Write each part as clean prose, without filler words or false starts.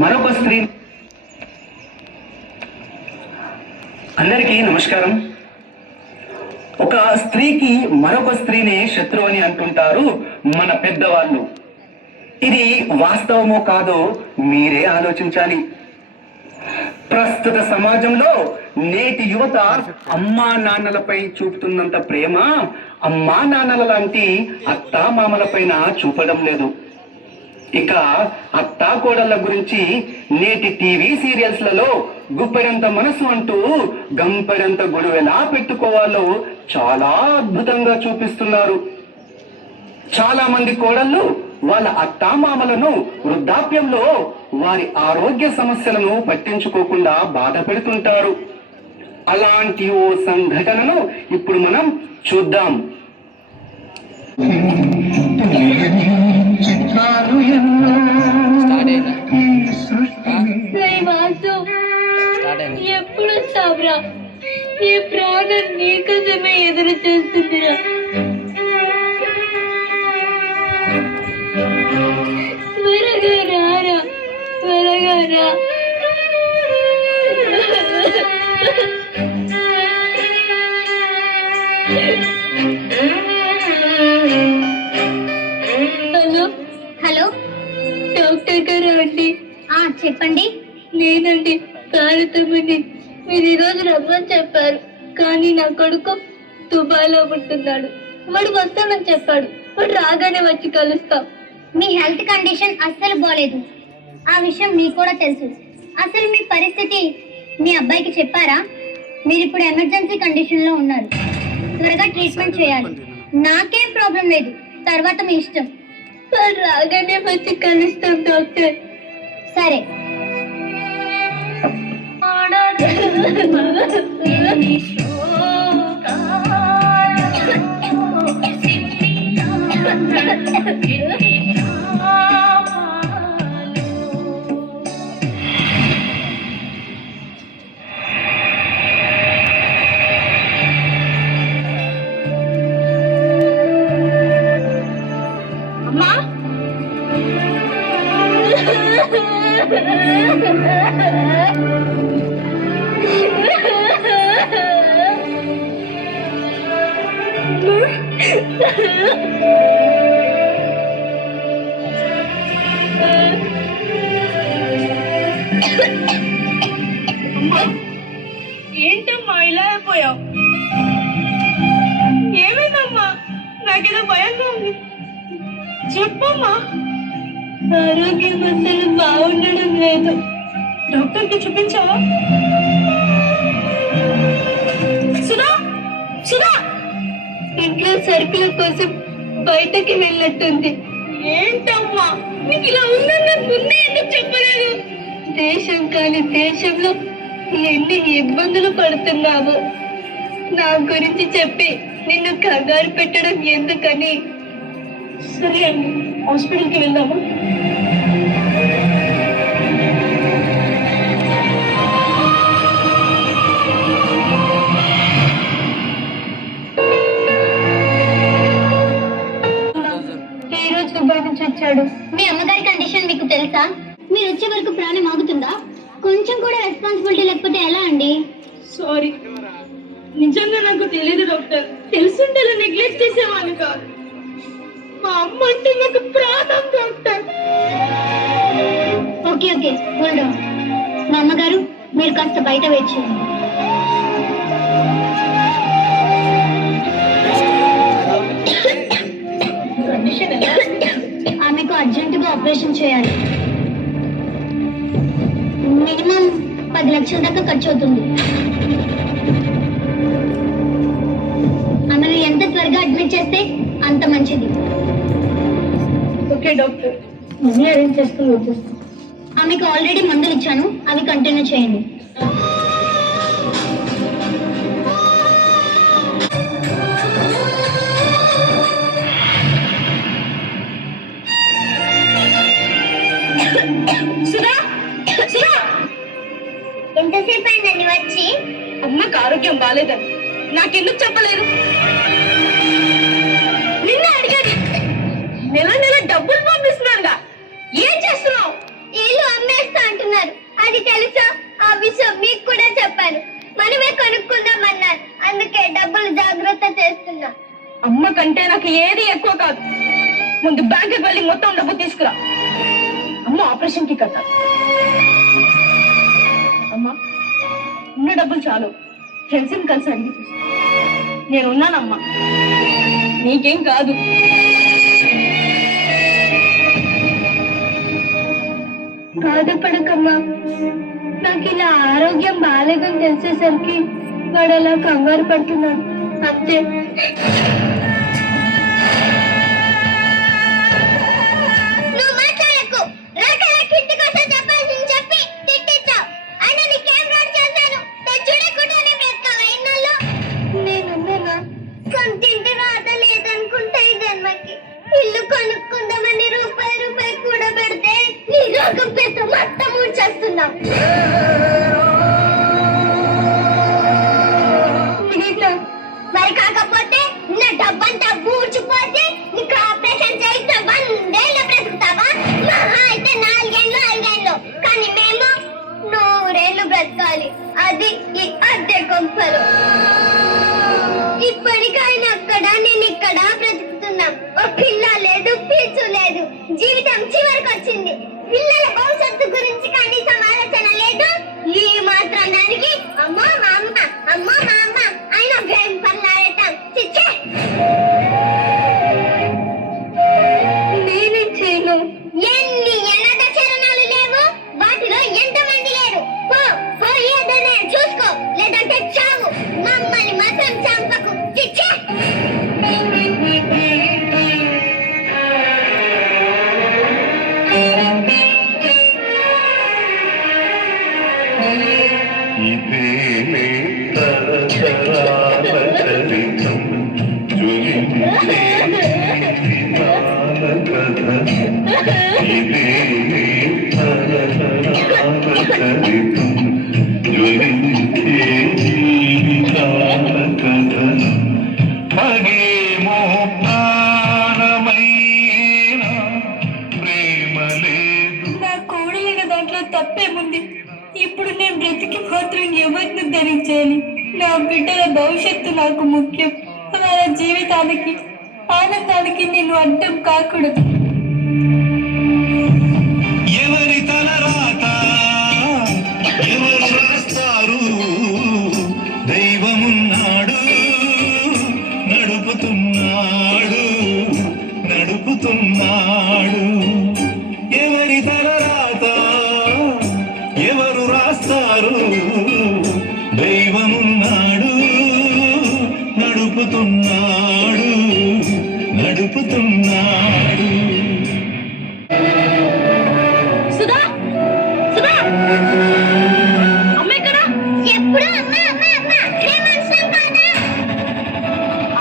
మరొక స్త్రీ. అందరికీ నమస్కారం. ఒక స్త్రీకి మరొక స్త్రీనే శత్రువు అని అంటుంటారు మన పెద్దవాళ్ళు. ఇది వాస్తవమో కాదో మీరే ఆలోచించాలి. ప్రస్తుత సమాజంలో నేటి యువత అమ్మా నాన్నలపై చూపుతున్నంత ప్రేమ అమ్మా నాన్నల లాంటి అత్తా మామలపైన చూపడం లేదు. ఇక అత్తా కోడళ్ళ గురించి నేటి టీవీ సీరియల్స్ లలో గుప్పెడంత మనసు అంటూ గంపెడంత గొడవ ఎలా పెట్టుకోవాలో చాలా అద్భుతంగా చూపిస్తున్నారు. చాలా మంది కోడళ్ళు వాళ్ళ అత్తా మామలను వృద్ధాప్యంలో వారి ఆరోగ్య సమస్యలను పట్టించుకోకుండా బాధ పెడుతుంటారు. అలాంటి ఓ సంఘటనను ఇప్పుడు మనం చూద్దాం. ఎప్పుడు వస్తావురా? ఈ ప్రాణం నీకోసమే ఎదురు చూస్తుందిరా. త్వరగా రారా, త్వరగా రా. హలో హలో, డాక్టర్ గారు అండి. చెప్పండి. నేనండి భారతమ్మని. మీరు ఈరోజు రమ్మని చెప్పారు, కానీ నా కొడుకు దుబాయ్లో ఉంటున్నాడు. వాడు వస్తానని చెప్పాడు. వాడు రాగానే వచ్చి కలుస్తాం. మీ హెల్త్ కండిషన్ అస్సలు బాలేదు. ఆ విషయం మీకు కూడా తెలుసు. అసలు మీ పరిస్థితి మీ అబ్బాయికి చెప్పారా? మీరు ఇప్పుడు ఎమర్జెన్సీ కండిషన్ లో ఉన్నారు. త్వరగా ట్రీట్మెంట్ చేయాలి. నాకేం ప్రాబ్లం లేదు, తర్వాత మీ ఇష్టం. వాడు రాగానే వచ్చి కలుస్తాం డాక్టర్. సరే. అమ్మా, ఏంటమ్మా ఇలా అయిపోయావు? ఏమైందమ్మా? నాకేదో భయంగా ఉంది. చెప్పమ్మా. ఆరోగ్యం అసలు బాగుండడం లేదు. డాక్టర్కి చూపించావా? సుధా, సుధా, ఇంట్లో సరుకుల కోసం బయటకి వెళ్ళట్టుంది. ఏంటమ్మా నీకు ఇలా ఉందని నాకు ముందే ఎందుకు చెప్పలేదు? దేశం కాని దేశంలో ఎన్ని ఇబ్బందులు పడుతున్నావు. నా గురించి చెప్పి నిన్ను కంగారు పెట్టడం ఎందుకని. సరే అండి, హాస్పిటల్కి వెళ్దామా? ఈ రోజు దుబాయ్ నుంచి వచ్చాడు. మీ అమ్మగారి కండిషన్ మీకు తెలుసా? మీరు వచ్చే వరకు ప్రాణం ఆగుతుందా? కొంచెం కూడా రెస్పాన్సిబిలిటీ లేకపోతే ఎలా అండి? సారీ, నిజంగా నాకు తెలియదు డాక్టర్. తెలుసుంటే నెగ్లెక్ట్ చేసేవాళ్ళు కాదు. మా అమ్మ అంటే నాకు ప్రాణం doctor. Okay okay, hold on. మా అమ్మగారు, మీరు కాస్త బయట వెయిట్ చేయండి. ఆమెకు అర్జెంటుగా ఆపరేషన్ చేయాలి. మినిమం 10 లక్షల దాకా ఖర్చు అవుతుంది. ఆమెను ఎంత త్వరగా అడ్మిట్ చేస్తే అంత మంచిది. ఓకే డాక్టర్, మనీ అరేంజ్ చేసుకుని వచ్చేస్తాను. ఆమెకు ఆల్రెడీ మందులు ఇచ్చాను, అవి కంటిన్యూ చేయండి. ఎంతసేపు అయిందండి వచ్చి? అమ్మకి ఆరోగ్యం బాగాలేదని నాకెందుకు చెప్పలేదు? నిన్న అడిగాను. నెల నెల డబ్బులు పంపిస్తున్నానుగా, ఏం చేస్తున్నావు? ఇల్లు అమ్మేసి అది తెలుసా? ఆ విషయం మీకు కూడా చెప్పాను. మనమే కొనుక్కుందామన్నారు. అందుకే డబ్బులు జాగ్రత్త చేస్తున్నా. అమ్మ కంటే నాకు ఏది ఎక్కువ కాదు. ముందు బ్యాంకుకి వెళ్ళి మొత్తం డబ్బు తీసుకురా. అమ్మ ఆపరేషన్ కి కట్టాలి. అమ్మా, ఉన్న డబ్బులు చాలు. ఫ్రెండ్స్ని కలిసి అడిగి చూసి నేనున్నానమ్మా, నీకేం కాదు. బాధపడకమ్మా. నాకు ఇలా ఆరోగ్యం బాగాలేదని తెలిసేసరికి వాడు అలా కంగారు పడుతున్నాడు అంతే. నువ్వు మాట్లాడకు. రాకలకి ఇంటికి వస్తే చెప్పాల్సింది చెప్పి తిట్టించావు. అయినా నీకేం రోడ్ చేశాను? చూడకుండానే బ్రతకావా ఇన్నాళ్ళు? నేనున్నానా? సొంతింటి రాత లేదనుకుంటా ఈ జన్మకి. ఇల్లు కొనుక్కుందామని రూపాయి కూడా పెడితే నీ రోగం పెద్ద మొత్తం ఊడ్చేస్తున్నావు. మరి కాకపోతే నా డబ్బంతా ఊడ్చిపోతే నీకు ఆపరేషన్ చేస్తే 100 ఏళ్ళు బ్రతుకుతావా? మహా అయితే 4 ఏళ్ళు 5 ఏళ్ళు. కానీ మేము 100 ఏళ్ళు బ్రతకాలి. అది ఈ అద్దె కొంపలు. ఇప్పటికైనా అక్కడ నేను ఇక్కడ బ్రతుకుతున్నాం. ఓ పిల్ల లేదు, పీచు లేదు. జీవితం చివరికి వచ్చింది. పిల్లల భవిష్యత్తు గురించి కనీసం ఆలోచన లేదు. ఈ మాత్రం దానికి అమ్మా మా అమ్మ, అమ్మా మా అమ్మ ఆయన బ్రెయిన్ పనులాడటం చిచ్చే. నేనేం చేయను. ఎన్ని ఎనట చరణాలు లేవు, వాటిలో ఎంతమంది లేరు. పో ఏదైనా చూసుకో, లేదంటే చావు. మమ్మల్ని మాత్రం చంపకు చిచ్చే. నా కోడలిన దాంట్లో తప్పేముంది? ఇప్పుడు నేను బ్రతికి మాత్రం ఎవరిని ధరించాలి? నా బిడ్డల భవిష్యత్తు నాకు ముఖ్యం. వాళ్ళ జీవితానికి ఆనందానికి నేను అడ్డం కాకూడదు. ఎవరి తల రాత ఎవరు రాస్తారు? దైవమున్నాడు, నడుపుతున్నాడు. ఎవరి తల రాత ఎవరు రాస్తారు? దైవమున్నాడు, నడుపుతున్నాడు. సుధా, సుధా, అమ్మ ఎక్కడ? ఎప్పుడు అమ్మ అమ్మ అమ్మ ఏమన్సం కాదా?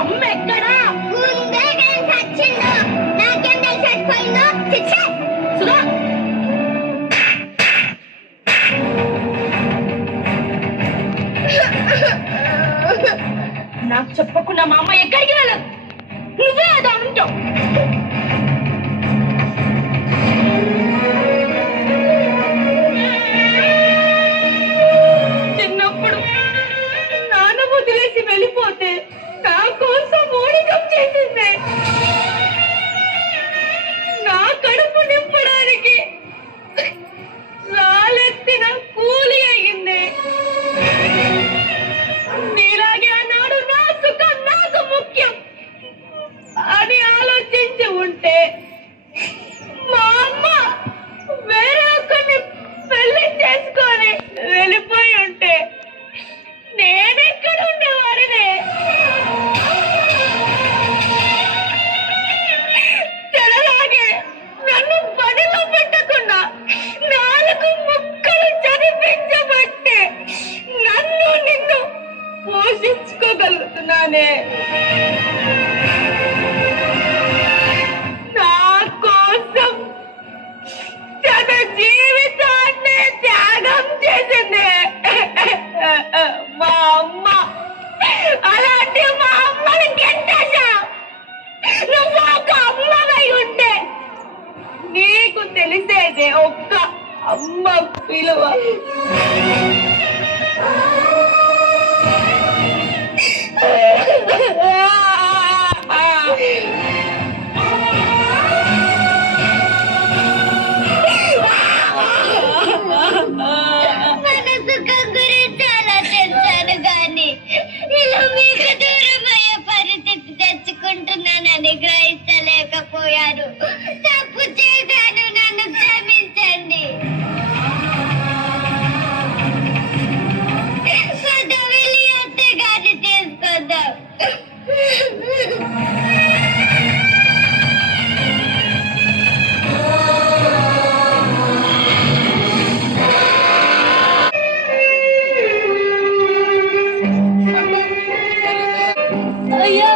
అమ్మ ఎక్కడా? ముందే నేను చచ్చిందో, నాకేం తెలిసి చచ్చిపోయిందో. చిచ్చే. సుధా, నాకు చెప్పకుండా మా అమ్మ ఎక్కడికి వెళ్ళదు. నువ్వే అది ఉంటావు. అమ్మ పిలువ. మన సుఖం గురించి అలా తెచ్చాను కానీ ఇలా మీకు దూరమయ్యే పరిస్థితి తెచ్చుకుంటున్నానని గ్రహించలేకపోయాను. తప్పు చేశాను, నన్ను క్షమించండి. వెళ్ళి అత్తే గాని తీసుకొద్దాం. అయ్యా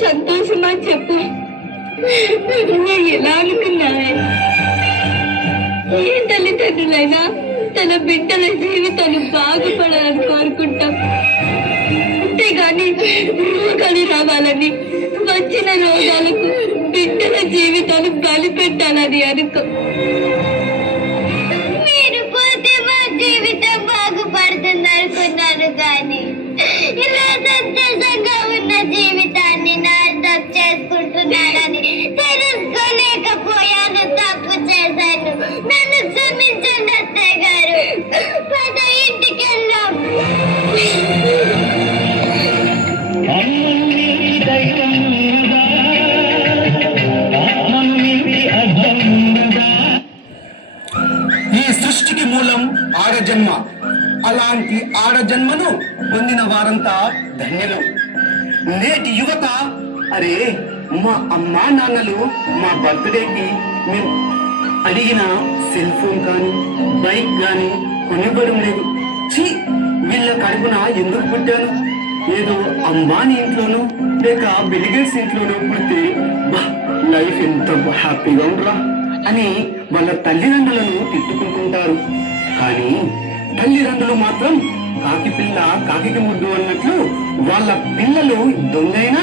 సంతోషమా చెప్పు. ఎలా అనుకున్నావే? ఏ తల్లిదండ్రులైనా తన బిడ్డల జీవితాలు బాగుపడాలని కోరుకుంటాం, అంతేగాని రోగాలు రావాలని, వచ్చిన రోగాలకు బిడ్డల జీవితాలు బలి పెట్టాలని అనుకో. మీరు పోతే మా జీవితం బాగుపడుతుంది అనుకున్నాను కానీ ఇలా సంతోషంగా ఉన్న జీవితాన్ని నాశనం చేసుకుంటున్నానని తెలుసుకోలేకపోయాను. తప్పు చేశాను, నన్ను క్షమించండి అత్తయ్య గారు. పద ఇంటికి వెళ్దాం. ఈ సృష్టికి మూలం ఆడజన్మ. అలాంటి ఆడజన్మను పొందిన వారంతా ధన్యులు. నేటి యువత, అరే మా అమ్మా నాన్నలు మా బర్త్డేకి మేము అడిగిన సెల్ ఫోన్ కానీ బైక్ కానీ కొనివ్వడం లేదు. ఛీ, వీళ్ళ కడుపున ఎందుకు పుట్టాను? ఏదో అంబానీ ఇంట్లోనూ లేక బిల్గేట్స్ ఇంట్లోనూ పుడితే లైఫ్ ఎంత హ్యాపీగా ఉండరా అని వాళ్ళ తల్లిదండ్రులను తిట్టుకుంటుంటారు. కానీ తల్లిదండ్రులు మాత్రం కాకి పిల్ల కాకి ముద్దు అన్నట్లు వాళ్ళ పిల్లలు దొంగైనా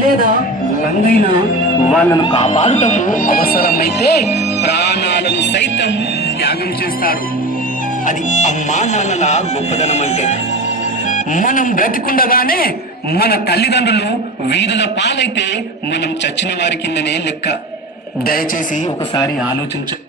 లేదా లంగైనా వాళ్ళను కాపాడుటకు అవసరమైతే ప్రాణాలను సైతం త్యాగం చేస్తారు. అది అమ్మా నాన్నల గొప్పదనం అంటే. మనం బ్రతికుండగానే మన తల్లిదండ్రులు వీధుల పాలైతే మనం చచ్చిన వారి కిందనే లెక్క. దయచేసి ఒకసారి ఆలోచించండి.